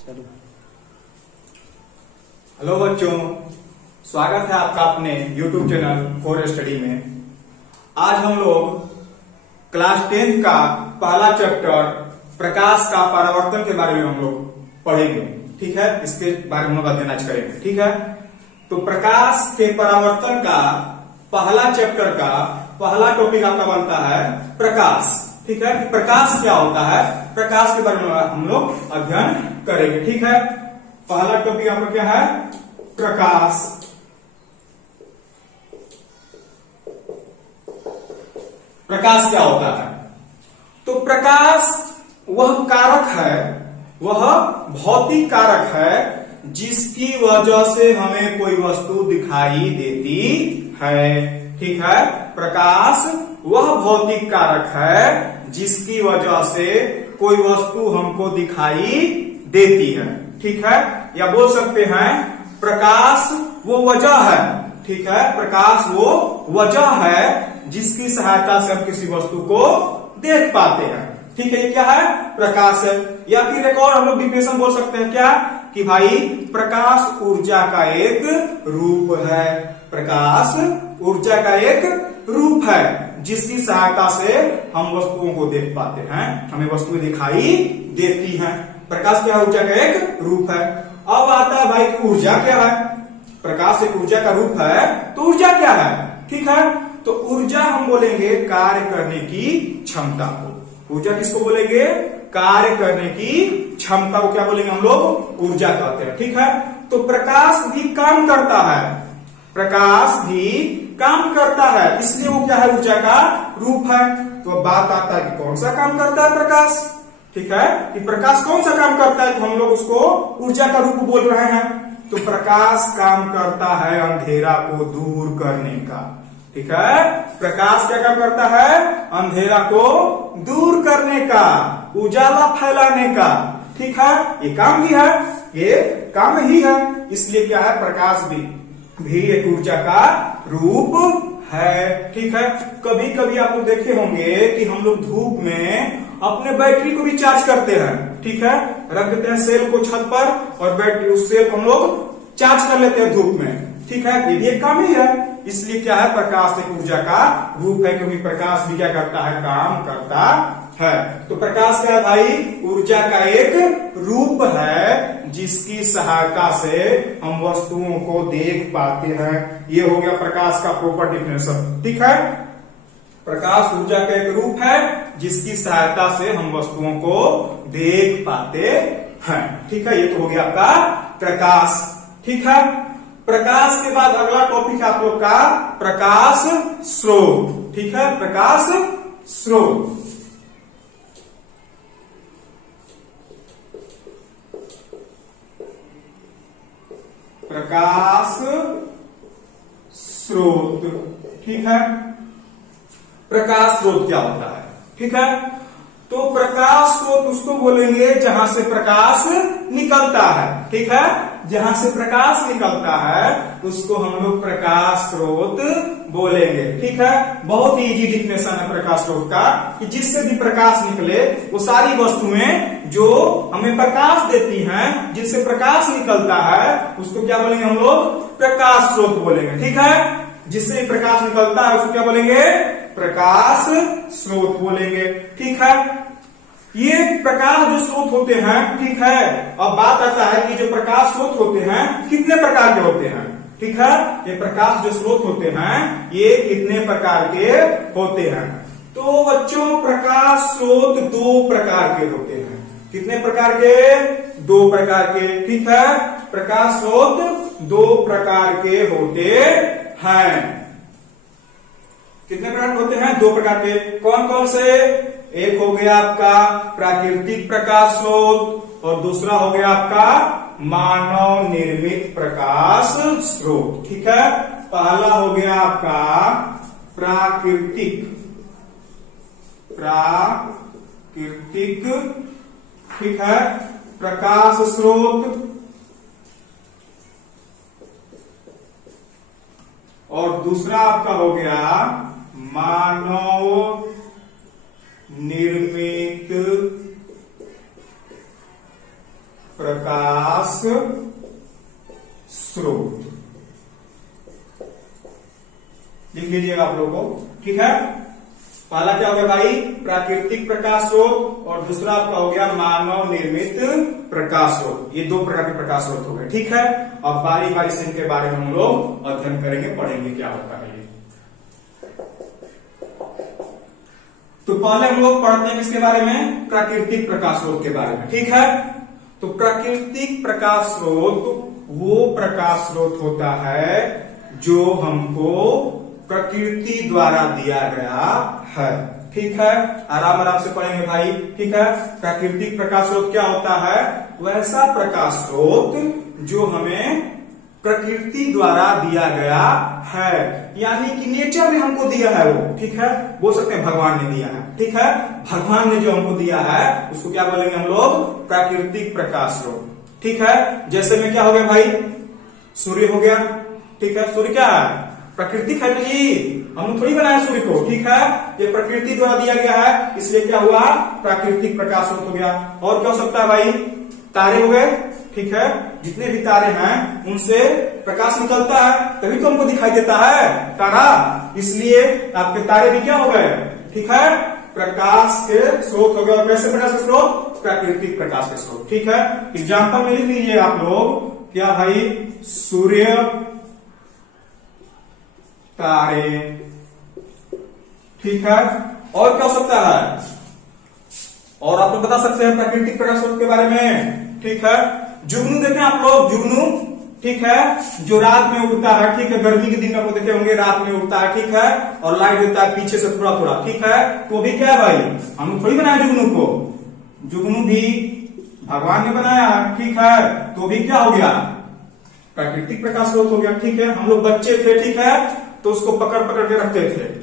चलो। हेलो बच्चों, स्वागत है आपका अपने YouTube चैनल फॉर स्टडी में। आज हम लोग क्लास 10 का पहला चैप्टर प्रकाश का परावर्तन के बारे में हम लोग पढ़ेंगे। ठीक है, इसके बारे में हम लोग अध्ययन आज करेंगे। ठीक है, तो प्रकाश के परावर्तन का पहला चैप्टर का पहला टॉपिक आपका बनता है प्रकाश। ठीक है, प्रकाश क्या होता है, प्रकाश के बारे में हम लोग अध्ययन करेंगे। ठीक है, पहला टॉपिक आपका क्या है, प्रकाश। प्रकाश क्या होता है? तो प्रकाश वह कारक है, वह भौतिक कारक है जिसकी वजह से हमें कोई वस्तु दिखाई देती है। ठीक है, प्रकाश वह भौतिक कारक है जिसकी वजह से कोई वस्तु हमको दिखाई देती है। ठीक है, या बोल सकते हैं प्रकाश वो वजह है। ठीक है, प्रकाश वो वजह है जिसकी सहायता से हम किसी वस्तु को देख पाते हैं। ठीक है, ये क्या है, प्रकाश है। या फिर एक और हम लोग डिफिनेशन बोल सकते हैं क्या, कि भाई प्रकाश ऊर्जा का एक रूप है। प्रकाश ऊर्जा का एक रूप है जिसकी सहायता से हम वस्तुओं को देख पाते हैं, हमें वस्तुएं दिखाई देती हैं। प्रकाश क्या, ऊर्जा का एक रूप है। अब आता है भाई ऊर्जा क्या है। प्रकाश एक ऊर्जा का रूप है, तो ऊर्जा क्या है। ठीक है, तो ऊर्जा हम बोलेंगे कार्य करने की क्षमता को। ऊर्जा किसको बोलेंगे, कार्य करने की क्षमता को क्या बोलेंगे हम लोग, ऊर्जा कहते हैं। ठीक है, तो प्रकाश भी काम करता है, प्रकाश भी काम करता है, इसलिए वो क्या है, ऊर्जा का रूप है। तो अब बात आता है कि कौन सा काम करता है प्रकाश। ठीक है, कि प्रकाश कौन सा काम करता है, तो हम लोग उसको ऊर्जा का रूप बोल रहे हैं। तो प्रकाश काम करता है अंधेरा को दूर करने का। ठीक है, प्रकाश क्या काम करता है, अंधेरा को दूर करने का, उजाला फैलाने का। ठीक है, ये काम भी है, ये काम ही है, इसलिए क्या है, प्रकाश भी एक ऊर्जा का रूप है। ठीक है, कभी कभी आप लोग देखे होंगे कि हम लोग धूप में अपने बैटरी को भी चार्ज करते हैं। ठीक है, रख देते हैं सेल को छत पर और बैटरी, उस सेल को हम लोग चार्ज कर लेते हैं धूप में। ठीक है, ये भी एक काम ही है, इसलिए क्या है, प्रकाश एक ऊर्जा का रूप है, क्योंकि प्रकाश भी क्या करता है, काम करता है। तो प्रकाश क्या है भाई, ऊर्जा का एक रूप है जिसकी सहायता से हम वस्तुओं को देख पाते हैं। ये हो गया प्रकाश का प्रॉपर डिफिनेशन। ठीक है, प्रकाश ऊर्जा का एक रूप है जिसकी सहायता से हम वस्तुओं को देख पाते हैं। ठीक है, ये तो हो गया आपका प्रकाश। ठीक है, प्रकाश के बाद अगला टॉपिक है आप लोग का प्रकाश स्रोत। ठीक है, प्रकाश स्रोत। प्रकाश स्रोत। ठीक है, प्रकाश स्रोत क्या होता है। ठीक है, तो प्रकाश स्रोत उसको बोलेंगे जहां से प्रकाश निकलता है। ठीक है, जहां से प्रकाश निकलता है उसको हम लोग प्रकाश स्रोत बोलेंगे। ठीक है, बहुत ही इजी डिफिनेशन है प्रकाश स्रोत का, कि जिससे भी प्रकाश निकले वो सारी वस्तुएं जो हमें प्रकाश देती हैं, जिससे प्रकाश निकलता है उसको क्या बोलेंगे हम लोग, प्रकाश स्रोत बोलेंगे। ठीक है, जिससे प्रकाश निकलता है उसको क्या बोलेंगे, प्रकाश स्रोत बोलेंगे। ठीक है, ये प्रकाश जो स्रोत होते हैं। ठीक है, अब बात आता है कि जो प्रकाश स्रोत होते हैं कितने प्रकार के होते हैं। ठीक है, ये प्रकाश जो स्रोत होते हैं ये कितने प्रकार के होते हैं। तो बच्चों प्रकाश स्रोत दो प्रकार के होते हैं। कितने प्रकार के, दो प्रकार के। ठीक है, प्रकाश स्रोत दो प्रकार के होते हैं। कितने प्रकार होते हैं, दो प्रकार के। कौन कौन से, एक हो गया आपका प्राकृतिक प्रकाश स्रोत और दूसरा हो गया आपका मानव निर्मित प्रकाश स्रोत। ठीक है, पहला हो गया आपका प्राकृतिक ठीक है, प्रकाश स्रोत, और दूसरा आपका हो गया मानव निर्मित प्रकाश स्रोत लिख लीजिएगा आप लोगों को, ठीक है। पहला क्या हो गया भाई, प्राकृतिक प्रकाश स्रोत, और दूसरा आपका हो गया मानव निर्मित प्रकाश स्रोत। ये दो प्रकार के प्रकाश स्रोत हो गए, ठीक है। अब बारी बारी से इनके बारे में हम लोग अध्ययन करेंगे, पढ़ेंगे क्या होता है ये। तो पहले हम लोग पढ़ते हैं किसके बारे में, प्राकृतिक प्रकाश स्रोत के बारे में, ठीक है। तो प्राकृतिक प्रकाश स्रोत वो प्रकाश स्रोत होता है जो हमको प्रकृति द्वारा दिया गया है, ठीक है। आराम आराम से पढ़ेंगे भाई, ठीक है। प्राकृतिक प्रकाश स्रोत क्या होता है, वैसा प्रकाश स्रोत जो हमें प्रकृति द्वारा दिया गया है, यानी कि नेचर ने हमको दिया है वो, ठीक है। बोल सकते हैं भगवान ने दिया है, ठीक है। भगवान ने जो हमको दिया है उसको क्या बोलेंगे हम लोग, प्राकृतिक प्रकाश स्रोत, ठीक है। जैसे में क्या हो गया भाई, सूर्य हो गया, ठीक है। सूर्य क्या है, प्राकृतिक है जी, हम थोड़ी बनाए सूर्य को, ठीक है। ये प्रकृति द्वारा दिया गया है, इसलिए क्या हुआ, प्राकृतिक प्रकाश स्रोत हो गया। और क्या हो सकता है भाई, तारे हो गए, ठीक है। जितने भी तारे हैं उनसे प्रकाश निकलता है, तभी तो हमको दिखाई देता है तारा, इसलिए आपके तारे भी क्या हो गए, ठीक है, प्रकाश के स्रोत हो गए। कैसे प्रकाश के स्रोत, प्राकृतिक प्रकाश के स्रोत, ठीक है। एग्जाम्पल में लिख लीजिए आप लोग, क्या भाई, सूर्य, तारे, ठीक है। और क्या हो सकता है, और आप लोग बता सकते हैं प्राकृतिक प्रकाश स्रोत के बारे में, ठीक है। जुगनू देखें आप लोग, जुगनू, ठीक है, जो रात में उड़ता है, ठीक है। गर्मी के दिन में आप देखे होंगे रात में उड़ता है, ठीक है, और लाइट देता है पीछे से थोड़ा थोड़ा, ठीक है। तो भी क्या है भाई, हम थोड़ी बनाए जुगनू को, जुगनू भी भगवान ने बनाया है, ठीक है। तो भी क्या हो गया, प्राकृतिक प्रकाश स्रोत हो गया, ठीक है। हम लोग बच्चे थे, ठीक है, तो उसको पकड़ पकड़ के रखते थे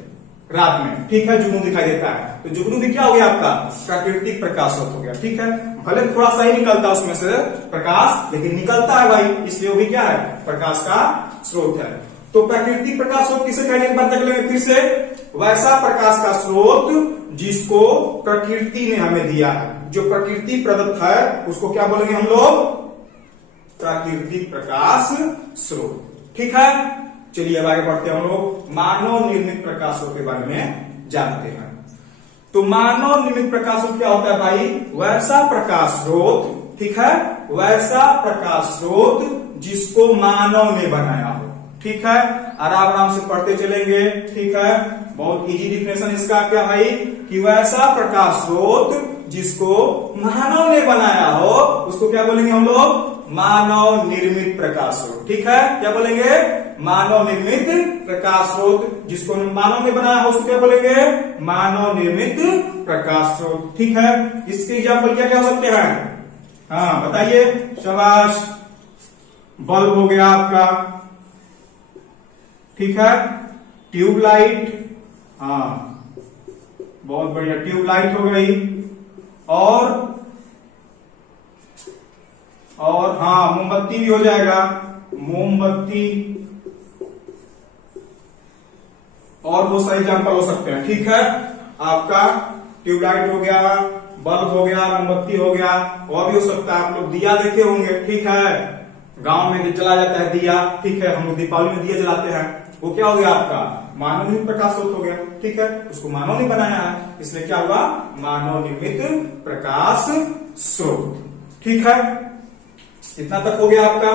रात में, ठीक है, जुगनू दिखाई देता है, तो जुगनू भी क्या हो गया आपका, प्राकृतिक प्रकाश स्रोत हो गया, ठीक है। भले थोड़ा सा ही निकलता है उसमें से प्रकाश, लेकिन निकलता है भाई, इसलिए वो भी क्या है, प्रकाश का स्रोत है। तो प्राकृतिक प्रकाश स्रोत किसे कहने की बात कर लेंगे फिर से, वैसा प्रकाश का स्रोत जिसको प्रकृति ने हमें दिया है, जो प्रकृति प्रदत्त है उसको क्या बोलेंगे हम लोग, प्राकृतिक प्रकाश स्रोत, ठीक है। चलिए अब आगे बढ़ते हैं, हम लोग मानव निर्मित प्रकाश स्रोत के बारे में जानते हैं। तो मानव निर्मित प्रकाश स्रोत क्या होता है भाई, वैसा प्रकाश स्रोत, ठीक है, वैसा प्रकाश स्रोत जिसको मानव ने बनाया हो, ठीक है। आराम आराम से पढ़ते चलेंगे, ठीक है। बहुत इजी डिफिनेशन इसका क्या भाई, कि वैसा प्रकाश स्रोत जिसको मानव ने बनाया हो उसको क्या बोलेंगे हम लोग, मानव निर्मित प्रकाश स्रोत, ठीक है। क्या बोलेंगे, मानव निर्मित प्रकाश स्रोत, जिसको मानव ने बनाया हो उसको क्या बोलेंगे, मानव निर्मित प्रकाश स्रोत, ठीक है। इसके एग्जाम्पल क्या क्या हो सकते हैं, हाँ बताइए, शाबाश, बल्ब हो गया आपका, ठीक है, ट्यूबलाइट, हाँ बहुत बढ़िया, ट्यूबलाइट हो गई, और हाँ मोमबत्ती भी हो जाएगा, मोमबत्ती, और वो सारे एग्जाम्पल हो सकते हैं, ठीक है। आपका ट्यूबलाइट हो गया, बल्ब हो गया, मोमबत्ती हो गया, और भी हो सकता है, आप लोग दिया देखे होंगे, ठीक है, गांव में जला जाता है दिया, ठीक है, हम लोग दीपावली में दिया जलाते हैं, वो क्या हो गया आपका, मानव निर्मित प्रकाश स्रोत हो गया, ठीक है। उसको मानव ने बनाया है, इसलिए क्या हुआ, मानव निर्मित प्रकाश स्रोत, ठीक है। इतना तक हो गया आपका,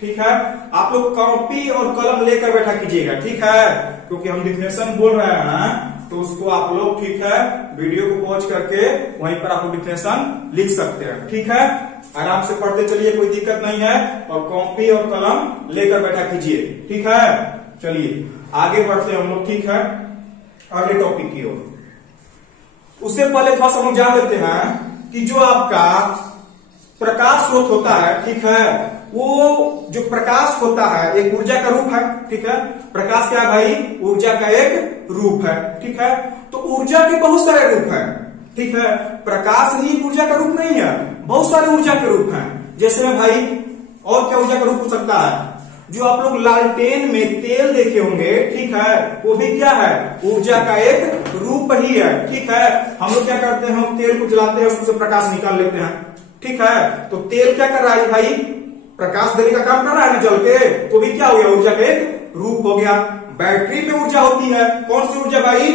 ठीक है। आप लोग कॉपी और कलम लेकर बैठा कीजिएगा, ठीक है, क्योंकि हम डिफिनेशन बोल रहे हैं, तो उसको आप लोग, ठीक है, वीडियो को पॉज करके वहीं पर आप लोग डिफिनेशन लिख सकते हैं, ठीक है। आराम से पढ़ते चलिए, कोई दिक्कत नहीं है, और कॉपी और कलम लेकर बैठा कीजिए, ठीक है। चलिए आगे बढ़ते हैं हम लोग, ठीक है, अगले टॉपिक की ओर। उससे पहले थोड़ा सा हम जान लेते हैं कि जो आपका प्रकाश स्रोत होता है, ठीक है, वो जो प्रकाश होता है एक ऊर्जा का रूप है, ठीक है। प्रकाश क्या है भाई, ऊर्जा का एक रूप है, ठीक है। तो ऊर्जा के बहुत सारे रूप हैं, ठीक है। प्रकाश ही ऊर्जा का रूप नहीं है, बहुत सारे ऊर्जा के रूप हैं। जैसे में भाई, और क्या ऊर्जा का रूप हो सकता है, जो आप लोग लालटेन में तेल देखे होंगे, ठीक है, वो भी क्या है, ऊर्जा का एक रूप ही है, ठीक है। हम लोग क्या करते हैं, हम तेल को जलाते हैं, उससे प्रकाश निकाल लेते हैं, ठीक है। तो तेल क्या कर रहा है भाई, प्रकाश देने का काम कर रहा है ना जल के, तो भी क्या हो गया, ऊर्जा का एक रूप हो गया। बैटरी में ऊर्जा होती है, कौन सी ऊर्जा भाई,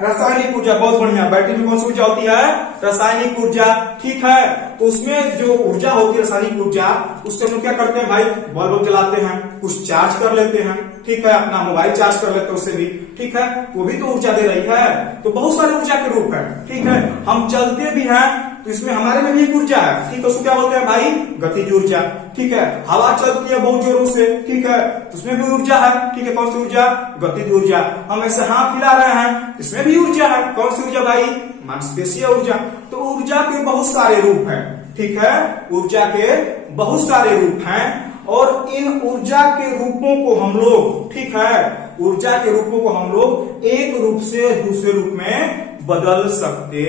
रासायनिक ऊर्जा। बहुत बढ़िया, बैटरी में कौन सी ऊर्जा होती है, रासायनिक ऊर्जा, ठीक है। तो उसमें जो ऊर्जा होती है रासायनिक ऊर्जा, उससे हम लोग क्या करते हैं भाई, बल्ब जलाते हैं, कुछ चार्ज कर लेते हैं, ठीक है, अपना मोबाइल चार्ज कर लेते हैं उससे भी, ठीक है, वो भी तो ऊर्जा दे रही है। तो बहुत सारे ऊर्जा के रूप है, ठीक है। हम चलते भी हैं तो इसमें हमारे में भी एक ऊर्जा है, ठीक है, उसको क्या बोलते हैं भाई, गतिज ऊर्जा, ठीक है। हवा चलती है बहुत जोरों से, ठीक है, उसमें भी ऊर्जा है, ठीक है, कौन सी ऊर्जा, गतिज ऊर्जा। हम ऐसे हाथ हिला रहे हैं, इसमें भी ऊर्जा है, कौन सी ऊर्जा भाई, मांसपेशीय ऊर्जा। तो ऊर्जा के बहुत सारे रूप हैं, ठीक है, ऊर्जा के बहुत सारे रूप हैं, और इन ऊर्जा के रूपों को हम लोग, ठीक है, ऊर्जा के रूपों को हम लोग एक रूप से दूसरे रूप में बदल सकते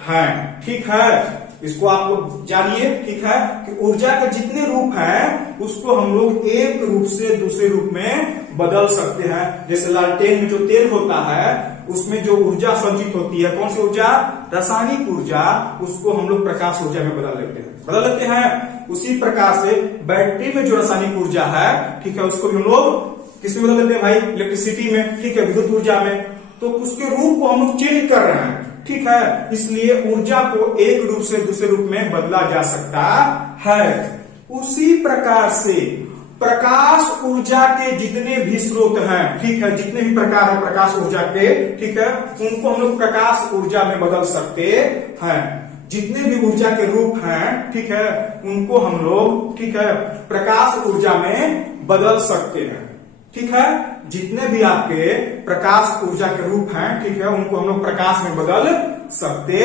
हैं, ठीक है। इसको आप लोग जानिए, ठीक है, कि ऊर्जा के जितने रूप हैं उसको हम लोग एक रूप से दूसरे रूप में बदल सकते हैं। जैसे लालटेन में जो तेल होता है उसमें जो ऊर्जा संचित होती है, कौन सी ऊर्जा, रासायनिक ऊर्जा, उसको हम लोग प्रकाश ऊर्जा में बदल लेते हैं। उसी प्रकार से बैटरी में जो रासायनिक ऊर्जा है, ठीक है, उसको भी हम लोग किसमें बदल लेते हैं भाई, इलेक्ट्रिसिटी में, ठीक है, विद्युत ऊर्जा में। तो उसके रूप को हम लोग चेंज कर रहे हैं, ठीक है, इसलिए ऊर्जा को एक रूप से दूसरे रूप में बदला जा सकता है। उसी प्रकार से प्रकाश ऊर्जा के जितने भी स्रोत हैं, ठीक है, जितने भी प्रकार है प्रकाश ऊर्जा के, ठीक है, उनको हम लोग प्रकाश ऊर्जा में बदल सकते हैं। जितने भी ऊर्जा के रूप हैं, ठीक है, उनको हम लोग, ठीक है, प्रकाश ऊर्जा में बदल सकते हैं, ठीक है। जितने भी आपके प्रकाश ऊर्जा के रूप हैं, ठीक है, उनको हम लोग प्रकाश में बदल सकते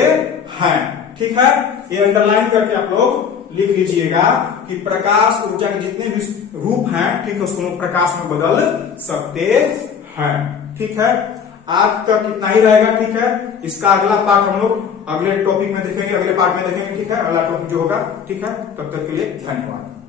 हैं, ठीक है। ये अंडरलाइन करके आप लोग लिख लीजिएगा कि प्रकाश ऊर्जा के जितने भी रूप हैं, ठीक है, उसको हम लोग प्रकाश में बदल सकते हैं, ठीक है। आज तक इतना ही रहेगा, ठीक है। इसका अगला पार्ट हम लोग अगले टॉपिक में देखेंगे, अगले पार्ट में देखेंगे, ठीक है, अगला टॉपिक जो होगा, ठीक है। तब तक के लिए धन्यवाद।